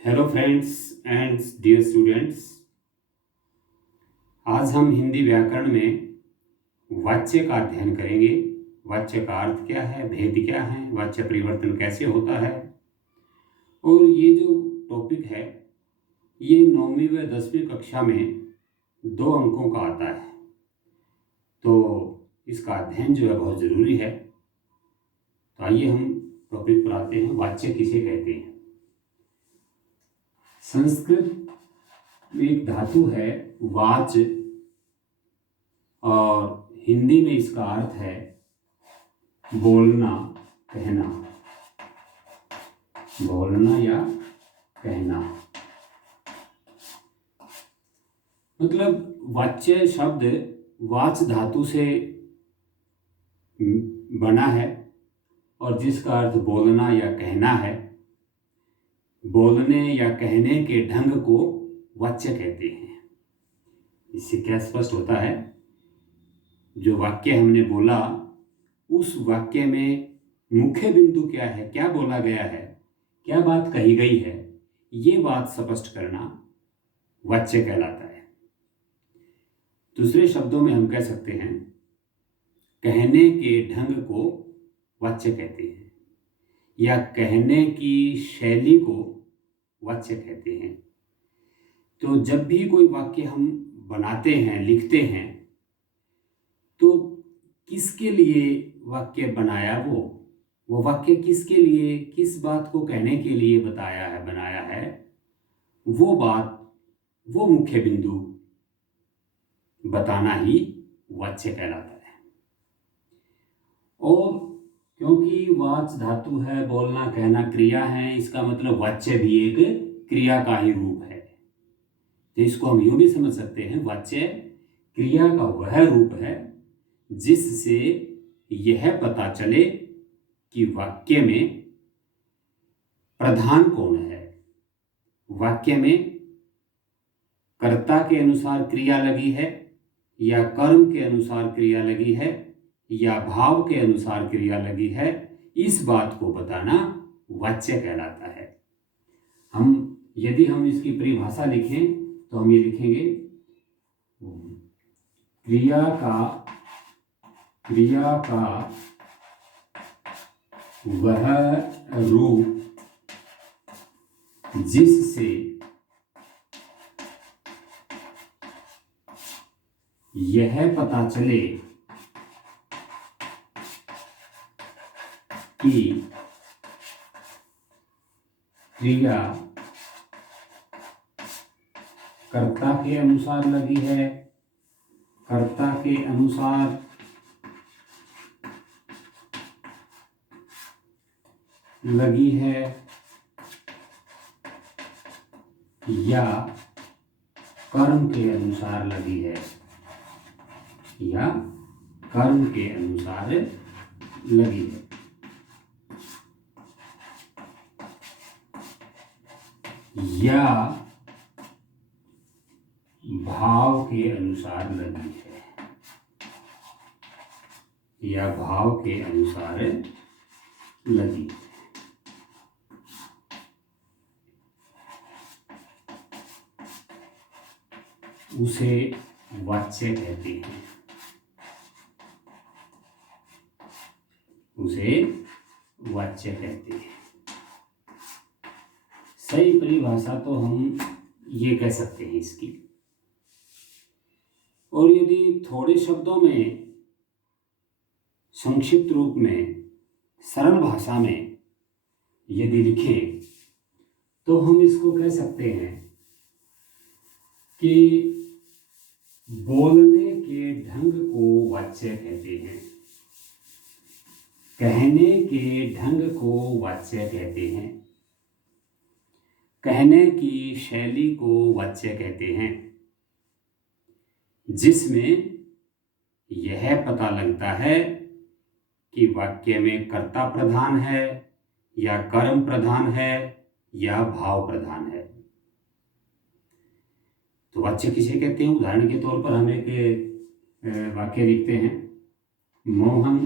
Hello friends and dear students. आज हम हिंदी व्याकरण में वाच्य का अध्ययन करेंगे। वाच्य का अर्थ क्या है, भेद क्या है, वाच्य परिवर्तन कैसे होता है। और ये जो टॉपिक है ये 9वीं व 10वीं कक्षा में 2 अंकों का आता है, तो इसका अध्ययन जो है बहुत ज़रूरी है। तो आइए हम टॉपिक पर आते हैं। वाच्य किसे कहते हैं? संस्कृत में एक धातु है वाच, और हिंदी में इसका अर्थ है बोलना, कहना, बोलना या कहना। मतलब वाच्य शब्द वाच धातु से बना है और जिसका अर्थ बोलना या कहना है। बोलने या कहने के ढंग को वाच्य कहते हैं। इससे क्या स्पष्ट होता है, जो वाक्य हमने बोला उस वाक्य में मुख्य बिंदु क्या है, क्या बोला गया है, क्या बात कही गई है, ये बात स्पष्ट करना वाच्य कहलाता है। दूसरे शब्दों में हम कह सकते हैं कहने के ढंग को वाच्य कहते हैं, या कहने की शैली को वाच्य कहते हैं। तो जब भी कोई वाक्य हम बनाते हैं, लिखते हैं, तो किसके लिए वाक्य बनाया, वो वाक्य किसके लिए, किस बात को कहने के लिए बताया है, बनाया है, वो बात, वो मुख्य बिंदु बताना ही वाच्य कहलाता है। और क्योंकि वाच धातु है, बोलना कहना क्रिया है, इसका मतलब वाच्य भी एक क्रिया का ही रूप है। तो इसको हम यूं भी समझ सकते हैं, वाच्य क्रिया का वह रूप है जिससे यह पता चले कि वाक्य में प्रधान कौन है। वाक्य में कर्ता के अनुसार क्रिया लगी है, या कर्म के अनुसार क्रिया लगी है, या भाव के अनुसार क्रिया लगी है, इस बात को बताना वाच्य कहलाता है। यदि हम इसकी परिभाषा लिखें तो हम ये लिखेंगे, क्रिया का वह रूप जिससे यह पता चले कि क्रिया कर्ता के अनुसार लगी है, कर्ता के अनुसार लगी है, या कर्म के अनुसार लगी है, या कर्म के अनुसार लगी है, या भाव के अनुसार लगी है, या भाव के अनुसार लगी है। उसे वाच्य कहते हैं। उसे वाच्य कहते हैं। सही परिभाषा तो हम ये कह सकते हैं इसकी। और यदि थोड़े शब्दों में, संक्षिप्त रूप में, सरल भाषा में यदि लिखें तो हम इसको कह सकते हैं कि बोलने के ढंग को वाच्य कहते हैं, कहने के ढंग को वाच्य कहते हैं, कहने की शैली को वाच्य कहते हैं, जिसमें यह पता लगता है कि वाक्य में कर्ता प्रधान है, या कर्म प्रधान है, या भाव प्रधान है। तो वाच्य किसे कहते हैं? उदाहरण के तौर पर हम एक वाक्य लिखते हैं, मोहन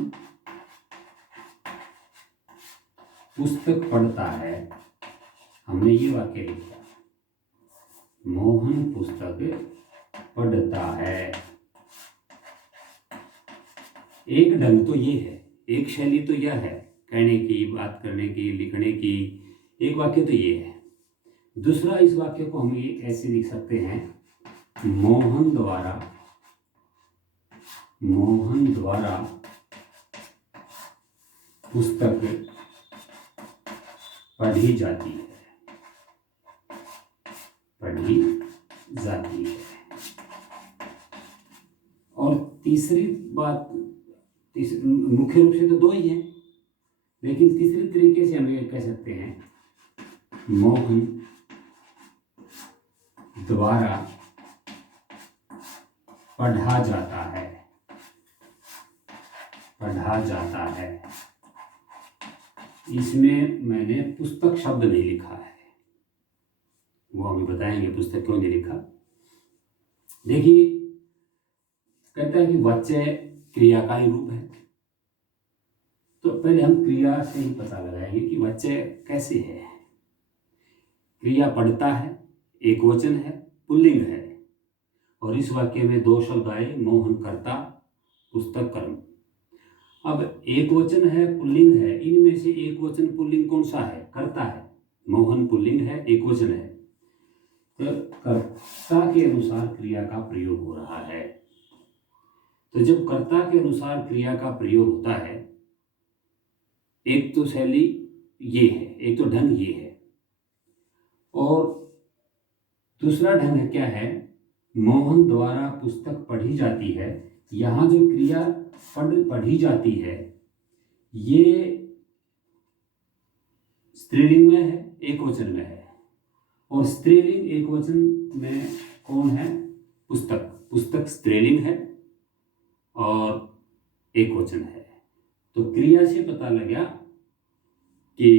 पुस्तक पढ़ता है हमने ये वाक्य लिखा, मोहन पुस्तक पढ़ता है। एक ढंग तो ये है, एक शैली तो यह है कहने की, बात करने की, लिखने की। एक वाक्य तो ये है। दूसरा, इस वाक्य को हम ये ऐसे लिख सकते हैं, मोहन द्वारा पुस्तक पढ़ी जाती है। और तीसरी बात, मुख्य रूप से तो दो ही हैं, लेकिन तीसरे तरीके से हम ये कह सकते हैं, मोहन द्वारा पढ़ा जाता है। इसमें मैंने पुस्तक शब्द नहीं लिखा है, वो हमें बताएंगे पुस्तक क्यों नहीं लिखा। देखिए, कहता है कि वाच्य क्रिया का ही रूप है, तो पहले हम क्रिया से ही पता लगाएंगे कि वाच्य कैसे है। क्रिया पढ़ता है, एक वचन है, पुल्लिंग है, और इस वाक्य में दो शब्द आए, मोहन कर्ता, पुस्तक कर्म। अब एक वचन है, पुल्लिंग है, इनमें से एक वचन पुल्लिंग कौन सा है? कर्ता है। मोहन पुल्लिंग है, एक वचन है, तो कर्ता के अनुसार क्रिया का प्रयोग हो रहा है। तो जब कर्ता के अनुसार क्रिया का प्रयोग होता है, एक तो शैली ये है, एक तो ढंग ये है, और दूसरा ढंग क्या है? मोहन द्वारा पुस्तक पढ़ी जाती है। यहाँ जो क्रिया पढ़ी जाती है, ये स्त्रीलिंग में है, एक वचन में है, और स्त्रीलिंग एक वचन में कौन है? पुस्तक स्त्रीलिंग है और एक वचन है। तो क्रिया से पता लगा कि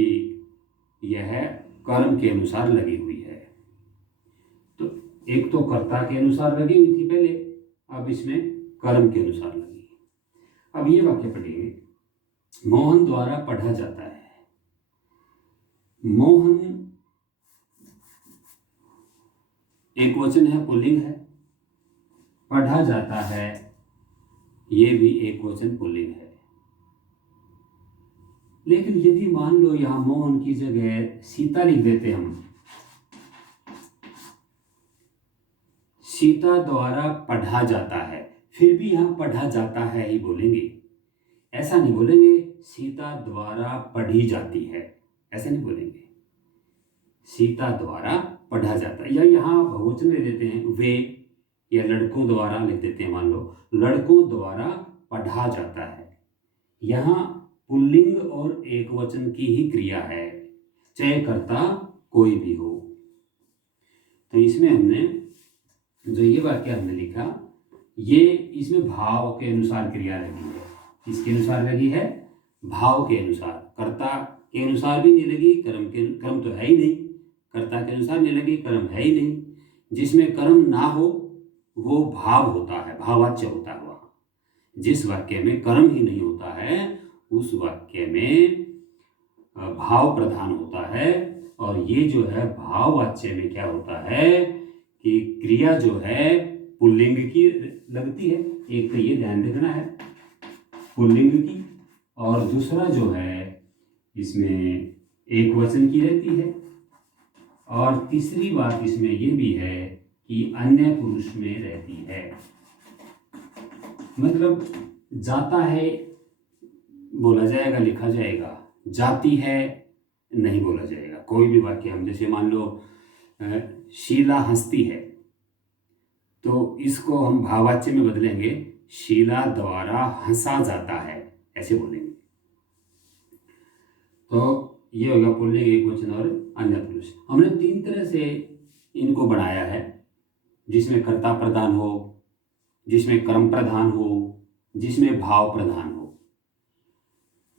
यह कर्म के अनुसार लगी हुई है। तो एक तो कर्ता के अनुसार लगी हुई थी पहले, अब इसमें कर्म के अनुसार लगी। अब ये वाक्य पढ़िए, मोहन द्वारा पढ़ा जाता है। मोहन एक वचन है, पुल्लिंग है, पढ़ा जाता है, ये भी एक वचन पुल्लिंग है। लेकिन यदि मान लो यहां मोहन की जगह सीता लिख देते हम, सीता द्वारा पढ़ा जाता है, फिर भी यहां पढ़ा जाता है ही बोलेंगे, ऐसा नहीं बोलेंगे सीता द्वारा पढ़ी जाती है, ऐसा नहीं बोलेंगे। सीता द्वारा पढ़ा जाता है, या यहाँ बहुवचन ले देते हैं, वे, या लड़कों द्वारा लिख देते हैं, मान लो लड़कों द्वारा पढ़ा जाता है। यहाँ पुल्लिंग और एक वचन की ही क्रिया है, चाहे कर्ता कोई भी हो। तो इसमें हमने जो ये वाक्य हमने लिखा, ये इसमें भाव के अनुसार क्रिया लगी है। किसके अनुसार लगी है? भाव के अनुसार। कर्ता के अनुसार भी नहीं लगी, कर्म तो है ही नहीं, कर्ता के अनुसार नहीं लगी, कर्म है ही नहीं। जिसमें कर्म ना हो वो भाव होता है, भाववाच्य होता है। वहाँ जिस वाक्य में कर्म ही नहीं होता है, उस वाक्य में भाव प्रधान होता है। और ये जो है भाववाच्य में क्या होता है कि क्रिया जो है पुल्लिंग की लगती है। एक तो ये ध्यान रखना है पुल्लिंग की, और दूसरा जो है इसमें एक वचन की रहती है, और तीसरी बात इसमें ये भी है कि अन्य पुरुष में रहती है। मतलब जाता है बोला जाएगा, लिखा जाएगा, जाती है नहीं बोला जाएगा। कोई भी वाक्य हम, जैसे मान लो शीला हंसती है, तो इसको हम भाववाच्य में बदलेंगे, शीला द्वारा हंसा जाता है, ऐसे बोलेंगे। तो ये होगा पुल्लिंग, एक वचन और अन्य पुरुष। हमने तीन तरह से इनको बनाया है, जिसमें कर्ता प्रधान हो, जिसमें कर्म प्रधान हो, जिसमें भाव प्रधान हो,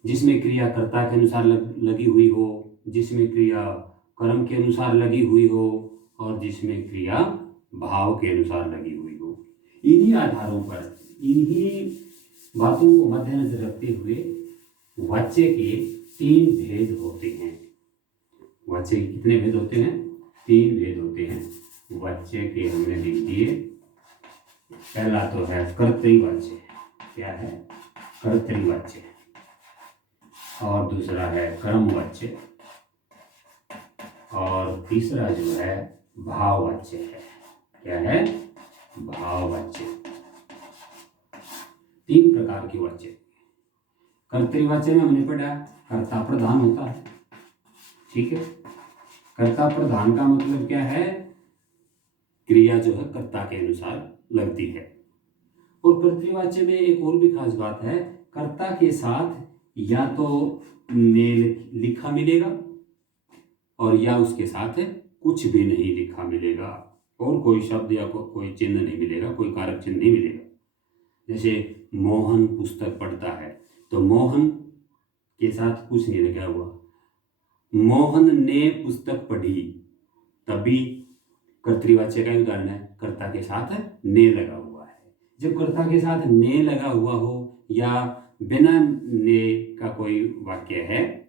जिसमें क्रिया कर्ता के अनुसार लगी हुई हो, जिसमें क्रिया कर्म के अनुसार लगी हुई हो, और जिसमें क्रिया भाव के अनुसार लगी हुई हो। इन्हीं आधारों पर, इन्हीं बातों को मद्देनजर रखते हुए वाच्य के तीन भेद होते हैं। वाच्य के कितने भेद होते हैं? 3 भेद होते हैं। वाच्य के हमने लिख दिए। पहला तो है कर्तृवाच्य। क्या है? कर्तृवाच्य। और दूसरा है कर्मवाच्य, और तीसरा जो है भाववाच्य है। क्या है? भाववाच्य। 3 प्रकार के वाच्य। कर्तृवाच्य में हमने पढ़ा कर्ता प्रधान होता है। ठीक है, कर्ता प्रधान का मतलब क्या है? क्रिया जो है कर्ता के अनुसार लगती है। और कर्तृवाच्य में एक और भी खास बात है, कर्ता के साथ या तो ने लिखा मिलेगा और या उसके साथ कुछ भी नहीं लिखा मिलेगा, और कोई शब्द या कोई चिन्ह नहीं मिलेगा, कोई कारक चिन्ह नहीं मिलेगा। जैसे मोहन पुस्तक पढ़ता है, तो मोहन के साथ कुछ नहीं लगा हुआ। मोहन ने पुस्तक पढ़ी, तभी कर्तृवाच्य का उदाहरण है, कर्ता के साथ ने लगा हुआ है। जब कर्ता के साथ ने लगा हुआ हो या बिना ने का कोई वाक्य है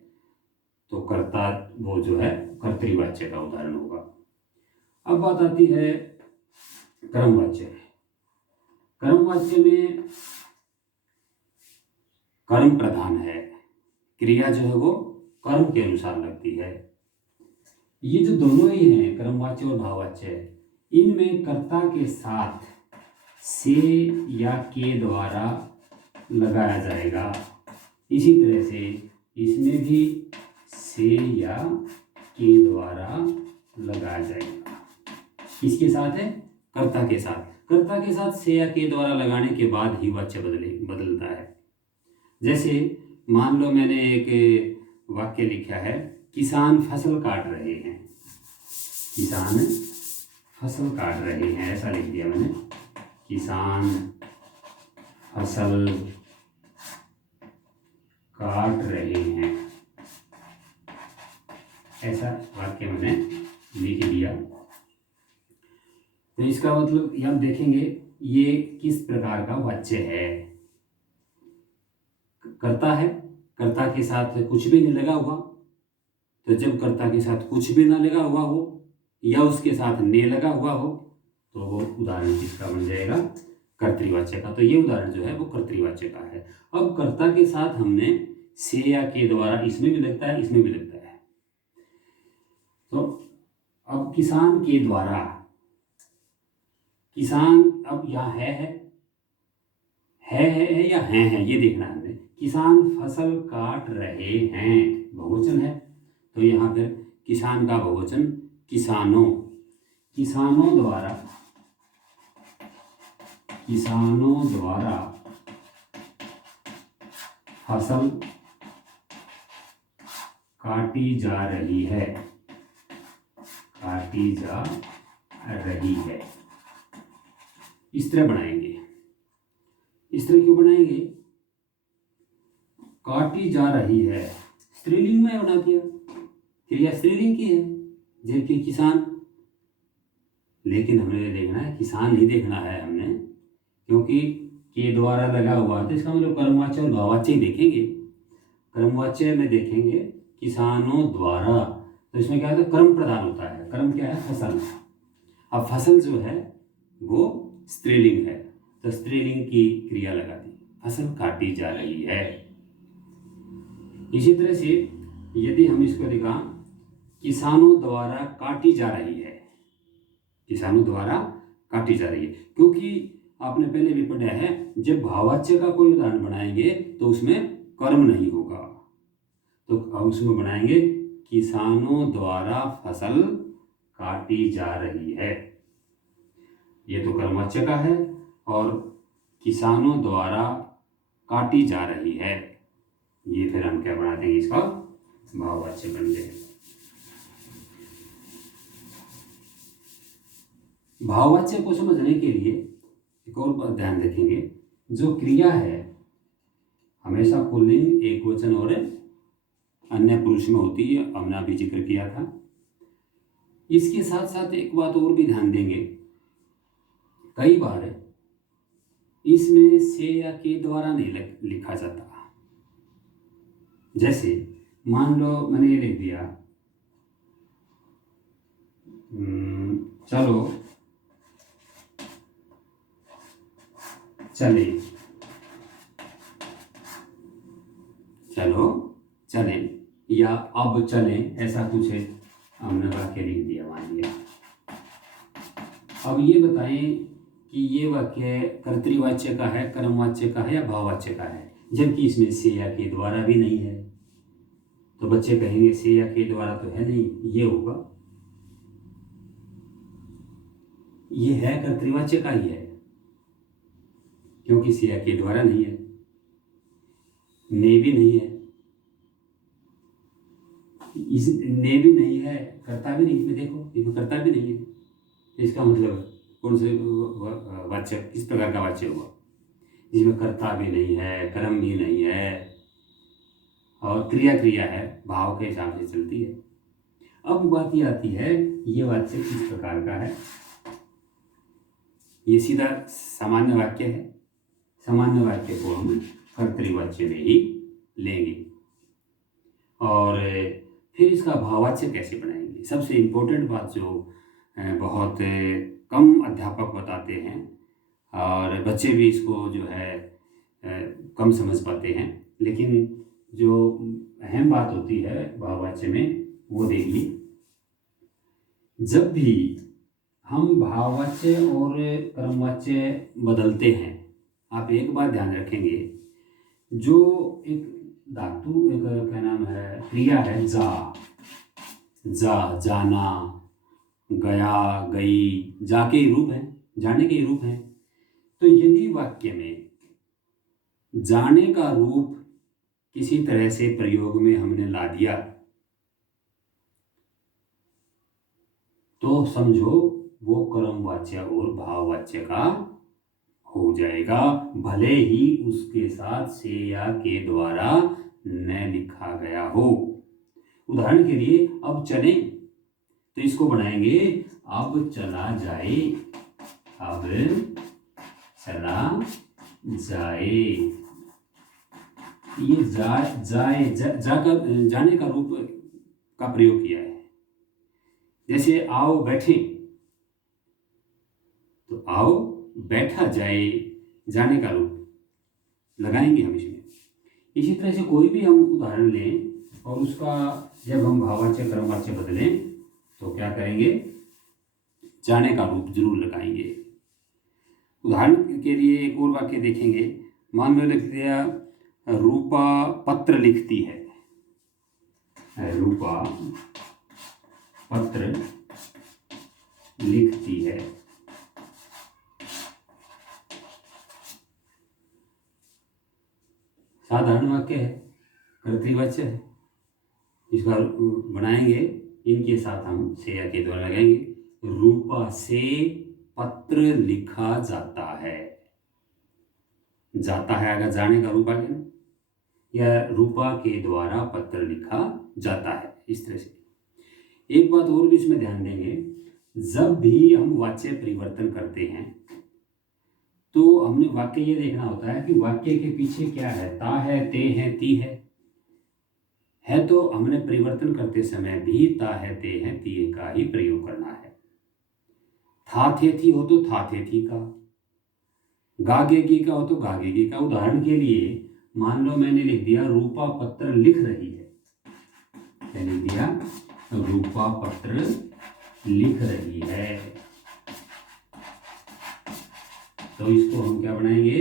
तो कर्ता वो जो है कर्तृवाच्य का उदाहरण होगा। अब बात आती है कर्मवाच्य। कर्मवाच्य में कर्म प्रधान है, क्रिया जो है वो कर्म के अनुसार लगती है। ये जो दोनों ही हैं, कर्मवाच्य और भाववाच्य, इनमें कर्ता के साथ से या के द्वारा लगाया जाएगा। इसी तरह से इसमें भी से या के द्वारा लगाया जाएगा। किसके साथ है? कर्ता के साथ। कर्ता के साथ से या के द्वारा लगाने के बाद ही वाच्य बदलता है। जैसे मान लो मैंने एक वाक्य लिखा है, किसान फसल काट रहे हैं। किसान फसल काट रहे हैं, ऐसा लिख दिया मैंने। किसान फसल काट रहे हैं, ऐसा वाक्य मैंने लिख दिया। तो इसका मतलब हम देखेंगे ये किस प्रकार का वाच्य है। कर्ता है, कर्ता के साथ कुछ भी नहीं लगा हुआ, तो जब कर्ता के साथ कुछ भी ना लगा हुआ हो या उसके साथ ने लगा हुआ हो तो वो उदाहरण किसका बन जाएगा? कर्तृवाच्य का। तो ये उदाहरण जो है वो कर्तृवाच्य का है। अब कर्ता के साथ हमने से या के द्वारा, इसमें भी लगता है, इसमें भी लगता है। तो अब किसान के द्वारा, किसान अब यहाँ है या है ये देखना है हमें। किसान फसल काट रहे हैं, बहुवचन है, तो यहाँ पर किसान का बहुवचन किसानों। किसानों द्वारा फसल काटी जा रही है, काटी जा रही है। इस तरह बनाएंगे। इस तरह क्यों बनाएंगे? काटी जा रही है स्त्रीलिंग में बना दिया, क्रिया स्त्रीलिंग की है, जबकि किसान। लेकिन हमने देखना है, किसान नहीं देखना है हमने, क्योंकि के द्वारा लगा हुआ है, तो इसका मतलब कर्मवाच्य और भाववाच्य ही देखेंगे। कर्मवाच्य में देखेंगे किसानों द्वारा, तो इसमें क्या होता है? कर्म प्रधान होता है। कर्म क्या है? फसल। अब फसल जो है वो स्त्रीलिंग है, तो स्त्रीलिंग की क्रिया लगा दी, फसल काटी जा रही है। इसी तरह से यदि हम इसको देखा, किसानों द्वारा काटी जा रही है, किसानों द्वारा काटी जा रही है, क्योंकि आपने पहले भी पढ़ा है, जब भाववाच्य का कोई उदाहरण बनाएंगे तो उसमें कर्म नहीं होगा, तो हम उसमें बनाएंगे किसानों द्वारा फसल काटी जा रही है। ये तो कर्मवाच्य का है, और किसानों द्वारा काटी जा रही है, ये फिर हम क्या बना देंगे? इसका भाववाच्य बन जाएगा। भाववाच्य को समझने के लिए एक और बात ध्यान रखेंगे, जो क्रिया है हमेशा पुल्लिंग, एकवचन और अन्य पुरुष में होती है, हमने अभी जिक्र किया था। इसके साथ साथ एक बात और भी ध्यान देंगे, कई बार इसमें से या के द्वारा नहीं लिखा जाता। जैसे मान लो मैंने ये लिख दिया, चलो चले, चलो चले या अब चलें, ऐसा कुछ है हमने वाक्य लिख दिया मान लिया। अब ये बताएं कि ये वाक्य कर्तृवाच्य का है, कर्मवाच्य का है या भाववाच्य का है, जबकि इसमें से या के द्वारा भी नहीं है। तो बच्चे कहेंगे से या के द्वारा तो है नहीं, ये होगा, ये है कर्तृवाच्य का ही है, क्योंकि से या के द्वारा नहीं है, ने भी नहीं है, इस ने भी नहीं है, कर्ता भी नहीं, इसमें देखो इसमें कर्ता भी नहीं है। इसका मतलब कौन से वाच्य, किस प्रकार का वाच्य हुआ जिसमें कर्ता भी नहीं है, कर्म भी नहीं है और क्रिया है, भाव के हिसाब से चलती है। अब बात ये आती है ये वाच्य किस प्रकार का है। ये सीधा सामान्य वाक्य है, सामान्य वाक्य को हम कर्तृवाच्य में ही लेंगे। और फिर इसका भाववाच्य कैसे बनाएंगे। सबसे इम्पोर्टेंट बात जो बहुत कम अध्यापक बताते हैं और बच्चे भी इसको जो है कम समझ पाते हैं, लेकिन जो अहम बात होती है भाववाच्य में वो देखिए, जब भी हम भाववाच्य और कर्मवाच्य बदलते हैं, आप एक बात ध्यान रखेंगे, जो एक धातु, एक क्या नाम है, क्रिया है जा, जाना, गया, गई, जा के रूप है, जाने के रूप है। तो यदि वाक्य में जाने का रूप किसी तरह से प्रयोग में हमने ला दिया तो समझो वो कर्मवाच्य और भाववाच्य का हो जाएगा, भले ही उसके साथ से या के द्वारा न लिखा गया हो। उदाहरण के लिए अब चले तो इसको बनाएंगे अब चला जाए, अब चला जाए। ये जाने का रूप का प्रयोग किया है। जैसे आओ बैठे, तो आओ बैठा जाए, जाने का रूप लगाएंगे हम इसमें। इसी तरह से कोई भी हम उदाहरण लें और उसका जब हम भाववाच्य कर्मवाच्य बदलें तो क्या करेंगे, जाने का रूप जरूर लगाएंगे। उदाहरण के लिए एक और वाक्य देखेंगे, मान लो लिख दिया रूपा पत्र लिखती है, रूपा पत्र लिखती है। साधारण वाक्य है, कर्तृवाच्य है, इसका बनाएंगे, इनके साथ हम से या के द्वारा लगाएंगे। रूपा से पत्र लिखा जाता है, जाता है अगर जाने का रूप आ गया, या रूपा के द्वारा पत्र लिखा जाता है। इस तरह से एक बात और भी इसमें ध्यान देंगे, जब भी हम वाच्य परिवर्तन करते हैं तो हमने वाक्य ये देखना होता है कि वाक्य के पीछे क्या है, ता है, ते है, ती है तो हमने परिवर्तन करते समय भी ता है, ते है, ती का ही प्रयोग करना है। था थे थी हो तो था थे थी का, गागेगी का हो तो गागेगी का। उदाहरण के लिए मान लो मैंने लिख दिया रूपा पत्र लिख रही है, मैंने लिख दिया रूपा पत्र लिख रही है, तो इसको हम क्या बनाएंगे,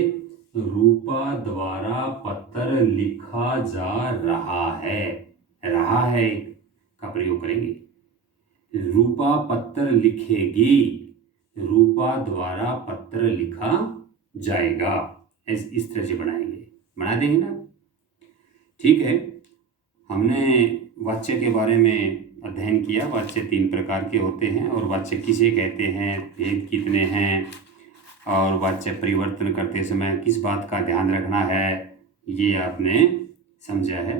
रूपा द्वारा पत्र लिखा जा रहा है, रहा है का प्रयोग करेंगे। रूपा पत्र लिखेगी, रूपा द्वारा पत्र लिखा जाएगा, इस तरह से बनाएंगे, बना देंगे ना। ठीक है, हमने वाच्य के बारे में अध्ययन किया। वाच्य 3 प्रकार के होते हैं और वाच्य किसे कहते हैं, भेद कितने हैं, और वाच्य परिवर्तन करते समय किस बात का ध्यान रखना है, ये आपने समझा है।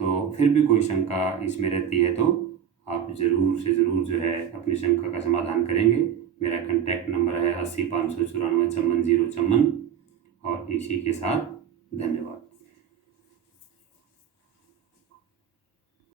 तो फिर भी कोई शंका इसमें रहती है तो आप ज़रूर से ज़रूर जो है अपनी शंका का समाधान करेंगे। मेरा कॉन्टैक्ट नंबर है 80 594 54 054 और इसी के साथ धन्यवाद।